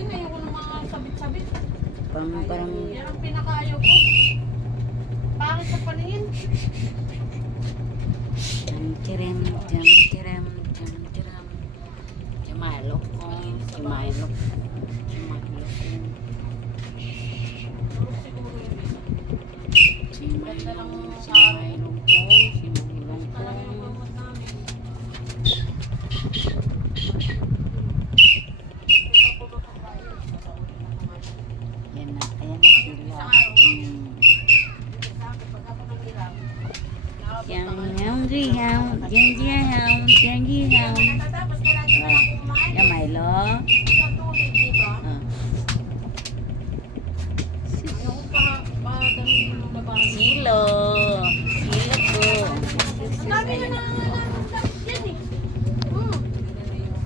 din. Ayoko ng mga sabit-sabit. Parang Yan ang pinakaayaw ko. Pangit sa paningin. Jam Jamalok ko. Jamalok. Tulog siguro yun. Simailong ko. Talaga yung gamot namin. Yan na sila. Jamailo. Silo. Silo ko. Sabi na